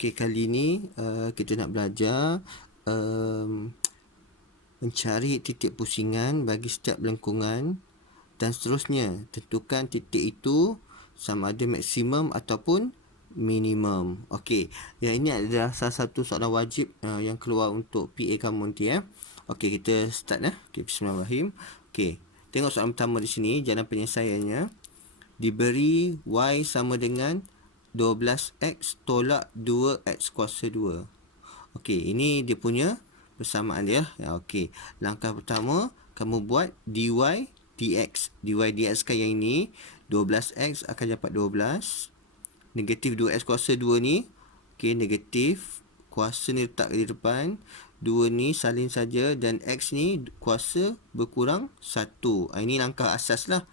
Okey, kali ni kita nak belajar mencari titik pusingan bagi setiap lengkungan dan seterusnya. Tentukan titik itu sama ada maksimum ataupun minimum. Okey, yang ini adalah salah satu soalan wajib yang keluar untuk PA kamu nanti ya. Okey, kita start ya. Okey, bismillahirrahmanirrahim. Okey, tengok soalan pertama di sini, jalan penyelesaiannya. Diberi Y sama dengan 12X tolak 2X kuasa 2. Okey, ini dia punya persamaan dia. Ya, okey. Langkah pertama, kamu buat dy dx. Dy dx kan yang ini, 12X akan dapat 12. Negatif 2X kuasa 2 ni, okey, negatif. Kuasa ni letak di depan. 2 ni salin saja dan X ni kuasa berkurang 1. Ini langkah asas lah.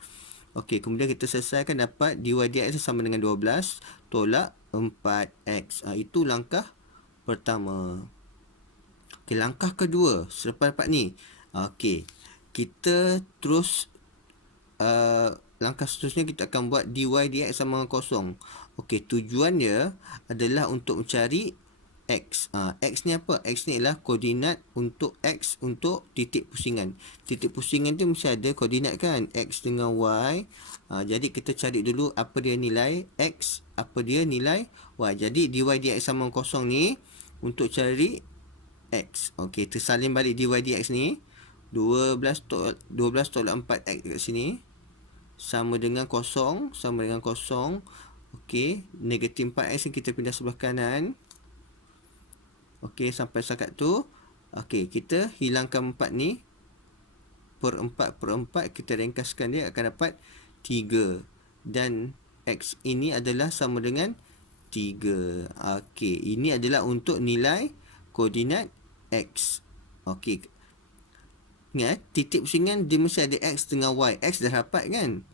Okey, kemudian kita selesaikan dapat dy dx sama dengan 12 tolak 4x. Itu langkah pertama. Okey, langkah kedua selepas dapat ni. Okey, kita terus langkah seterusnya kita akan buat dy dx sama dengan kosong. Okey, tujuan dia adalah untuk mencari X. X ni apa? X ni adalah koordinat untuk X untuk titik pusingan. Titik pusingan tu mesti ada koordinat kan? X dengan Y. Jadi kita cari dulu apa dia nilai X, apa dia nilai Y. Jadi dy dx sama kosong ni untuk cari X. Okey, tersalin balik dy dx ni. 12 tolak 4X kat sini. Sama dengan kosong. Sama dengan kosong. Okey, negatif 4X ni kita pindah sebelah kanan. Okey, sampai setakat tu. Okey, kita hilangkan 4 ni. Per 4 kita ringkaskan dia akan dapat 3. Dan X ini adalah sama dengan 3. Okey, ini adalah untuk nilai koordinat X. Okey. Ingat, titik pusingan dia mesti ada X dengan Y. X dah dapat kan?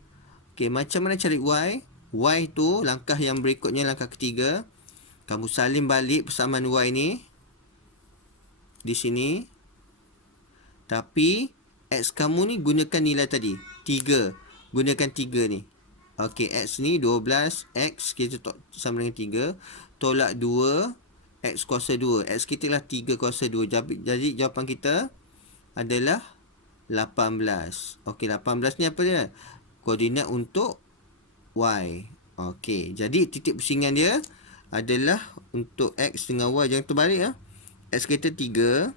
Okey, macam mana cari Y? Y tu langkah yang berikutnya, langkah ketiga. Kamu salin balik persamaan Y ni di sini. Tapi X kamu ni gunakan nilai tadi 3. Gunakan 3 ni. Okey, X ni 12. X kita sama dengan 3. Tolak 2. X kuasa 2. X kita lah 3 kuasa 2. Jadi jawapan kita adalah 18. Okey, 18 ni apa dia? Koordinat untuk Y. Okey, jadi titik pusingan dia adalah untuk X dengan Y. Jangan terbalik ya. X kita 3.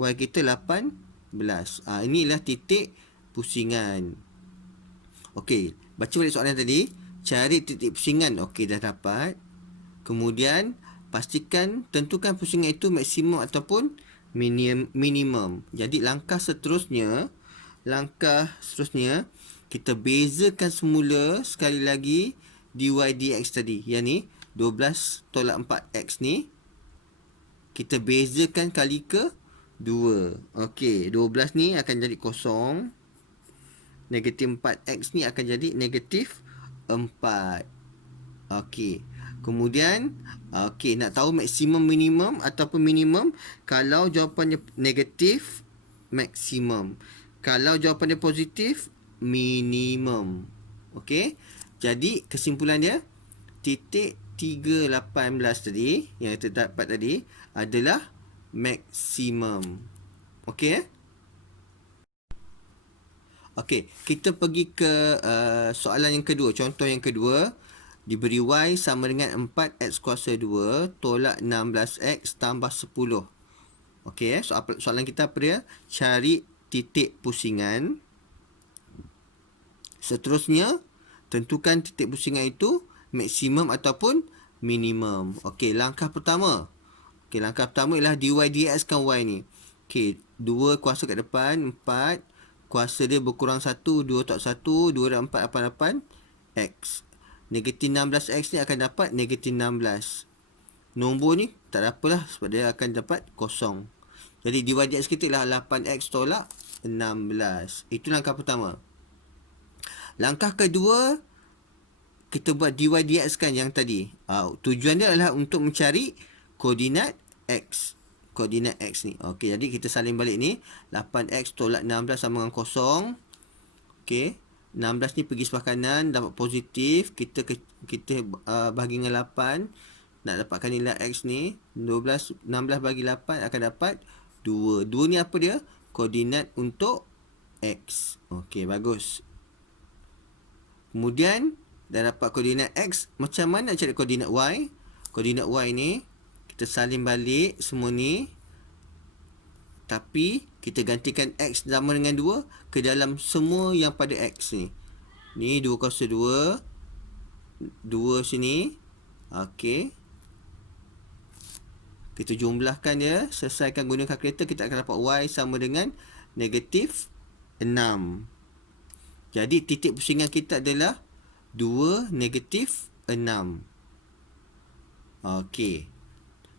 Y kita 18. Inilah titik pusingan. Okey, baca balik soalan tadi. Cari titik pusingan. Okey, dah dapat. Kemudian, pastikan tentukan pusingan itu maksimum ataupun minimum. Jadi, langkah seterusnya, kita bezakan semula sekali lagi dy dx tadi. Yang ni, 12 tolak 4x ni. Kita bezakan kali ke 2. Okey, 12 ni akan jadi kosong. Negatif 4x ni akan jadi negatif 4. Okey. Kemudian, okey, nak tahu maksimum minimum ataupun minimum. Kalau jawapannya negatif, maksimum. Kalau jawapannya positif, minimum. Okey. Jadi, kesimpulannya, titik 318 tadi yang kita dapat tadi adalah maksimum. Okey. Okey, kita pergi ke soalan yang kedua. Contoh yang kedua, diberi Y sama dengan 4X kuasa 2 tolak 16X tambah 10. Okey, soalan kita apa dia? Cari titik pusingan. Seterusnya, tentukan titik pusingan itu maksimum ataupun minimum. Okey, langkah pertama. Okey, langkah pertama ialah dy dx kan Y ni. Okey, 2 kuasa kat depan, 4. Kuasa dia berkurang 1, 2 tak 1, 2 dan 4 apa 8? X. Negatif 16x ni akan dapat negatif 16. Nombor ni tak ada apalah sebab dia akan dapat kosong. Jadi dy dx kita ialah 8x tolak 16. Itu langkah pertama. Langkah kedua, kita buat dy dx kan yang tadi. Tujuan dia adalah untuk mencari koordinat X. Koordinat X ni. Okey, jadi kita salin balik ni. 8X tolak 16 sama dengan kosong. Okey. 16 ni pergi sebelah kanan. Dapat positif. Kita bahagi dengan 8. nak dapatkan nilai X ni, 16 bagi 8 akan dapat 2. 2 ni apa dia? Koordinat untuk X. Okey, bagus. Kemudian, dah dapat koordinat X. Macam mana nak cari koordinat Y? Koordinat Y ni, kita salin balik semua ni. Tapi, kita gantikan X sama dengan 2 ke dalam semua yang pada X ni. Ni 2 kuasa 2. 2 sini. Okey. Kita jumlahkan dia. Selesaikan guna kalkulator, kita akan dapat Y sama dengan negatif 6. Jadi, titik pusingan kita adalah 2 negatif 6. Okey.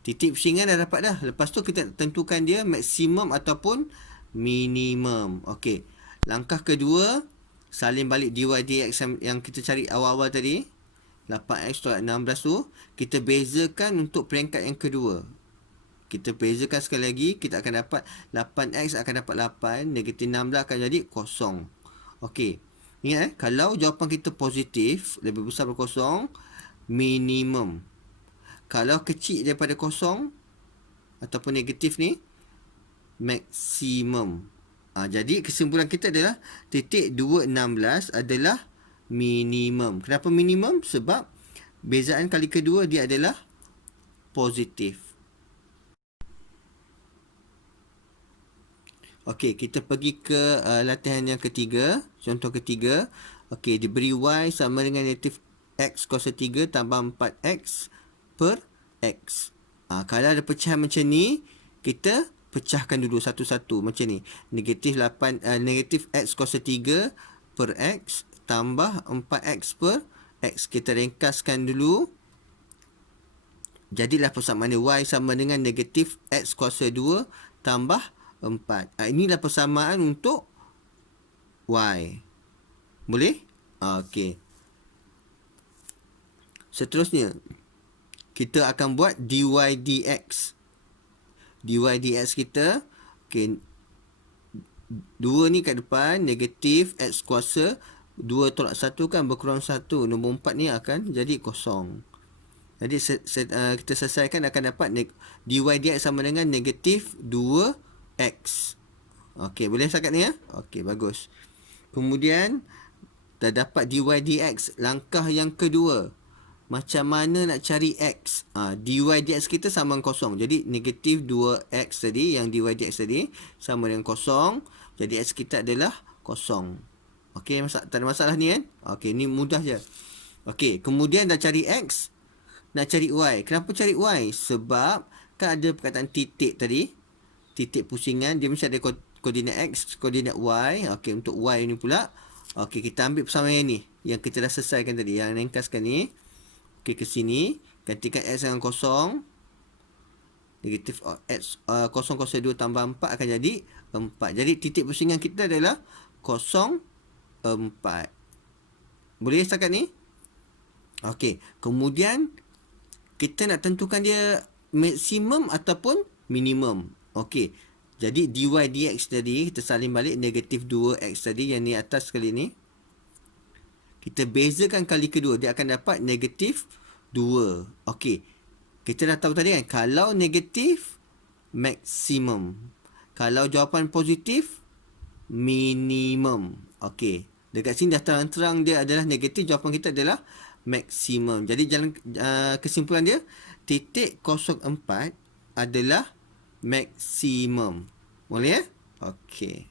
Titik pusingan dah dapat dah. Lepas tu kita tentukan dia maksimum ataupun minimum. Okey. Langkah kedua, salin balik dy dx yang kita cari awal-awal tadi. 8x tolak 16 tu, kita bezakan untuk peringkat yang kedua. Kita bezakan sekali lagi, kita akan dapat 8x akan dapat 8, negatif 16 akan jadi kosong. Okey. Ingat kalau jawapan kita positif, lebih besar daripada kosong, minimum. Kalau kecil daripada kosong ataupun negatif ni, maksimum. Jadi kesimpulan kita adalah titik 216 adalah minimum. Kenapa minimum? Sebab bezaan kali kedua dia adalah positif. Okey, kita pergi ke latihan yang ketiga. Contoh ketiga. Okey, diberi Y sama dengan negatif X kuasa 3 tambah 4X per X. Kalau ada pecahan macam ni, kita pecahkan dulu satu-satu macam ni. Negatif X kuasa 3 per X tambah 4X per X. Kita ringkaskan dulu. Jadilah persamaan Y sama dengan negatif X kuasa 2 tambah 4. Inilah persamaan untuk Y. Boleh? Okey. Seterusnya, kita akan buat dy dx. Dy dx kita, okay, 2 ni kat depan, negatif X kuasa 2 tolak 1 kan berkurang 1. Nombor 4 ni akan jadi kosong. Jadi kita selesaikan akan dapat dy dx sama dengan negatif 2x. Okey, boleh setakat ni ya? Okey, bagus. Kemudian, dah dapat dy dx. Langkah yang kedua, macam mana nak cari X? Dy dx kita sama dengan kosong. Jadi, negatif 2X tadi, yang dy dx tadi, sama dengan kosong. Jadi, X kita adalah kosong. Okey, tak ada masalah ni kan? Okey, ni mudah je. Okey, kemudian dah cari X, nak cari Y. Kenapa cari Y? Sebab, kan ada perkataan titik tadi. Titik pusingan, dia mesti ada koordinat X, koordinat Y. Okey, untuk Y ni pula. Okey, kita ambil persamaan ni. Yang kita dah selesaikan tadi, yang ringkaskan ni. Okey, ke sini. Gantikan X dengan kosong. Negatif X, kosong kuasa 2 tambah 4 akan jadi 4. Jadi, titik pusingan kita adalah 0, 4. Boleh setakat ni? Okey. Kemudian, kita nak tentukan dia maksimum ataupun minimum. Okey. Jadi, dy dx tadi, kita salin balik negatif 2x tadi, yang ni atas sekali ni. Kita bezakan kali kedua, dia akan dapat negatif 2. Okey. Kita dah tahu tadi kan, kalau negatif, maksimum. Kalau jawapan positif, minimum. Okey. Dekat sini dah terang-terang dia adalah negatif, jawapan kita adalah maksimum. Jadi, kesimpulan dia, titik 04 adalah maksimum. Boleh ya? Okey.